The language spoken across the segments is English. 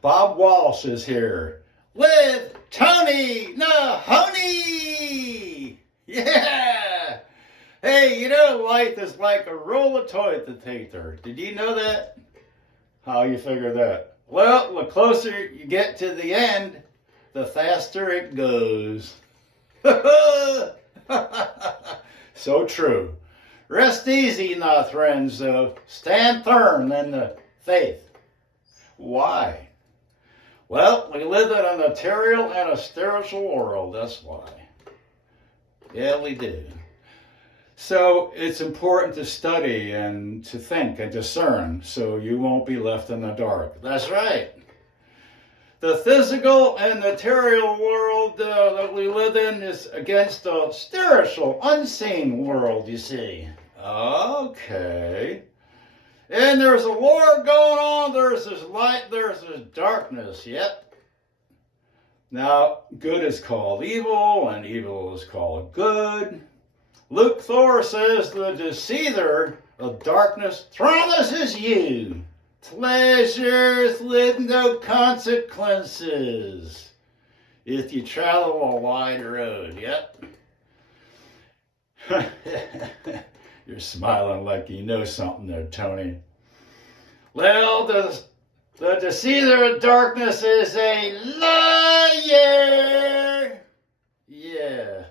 Bob Walsh is here with Tony Mahoney. Yeah. Hey, you know life is like a roller toilet detector. Did you know that? How you figure that? Well, the closer you get to the end, the faster it goes. So true. Rest easy now, friends, though. Stand firm in the faith. Why? Well, we live in a material and a spiritual world, that's why. Yeah, we do. So it's important to study and to think and discern so you won't be left in the dark. That's right. The physical and material world that we live in is against the spiritual, unseen world, you see. Okay. And there's a war going on. There's this light, there's this darkness. Yep. Now, good is called evil, and evil is called good. Luke 4 says the deceiver of darkness promises you pleasures with no consequences if you travel a wide road. Yep. You're smiling like you know something there, Tony. Well, the deceiver of darkness is a liar. Yeah.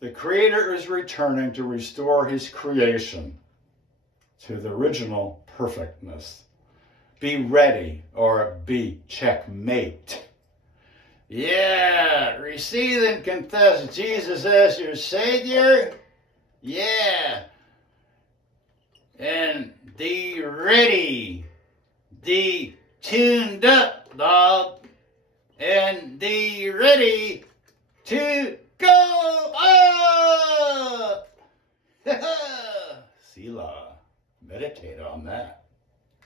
The Creator is returning to restore His creation to the original perfectness. Be ready, or be checkmate. Yeah, receive and confess Jesus as your Savior. Yeah. And be ready. Be tuned up, Bob. And be ready to go up. Selah. Meditate on that.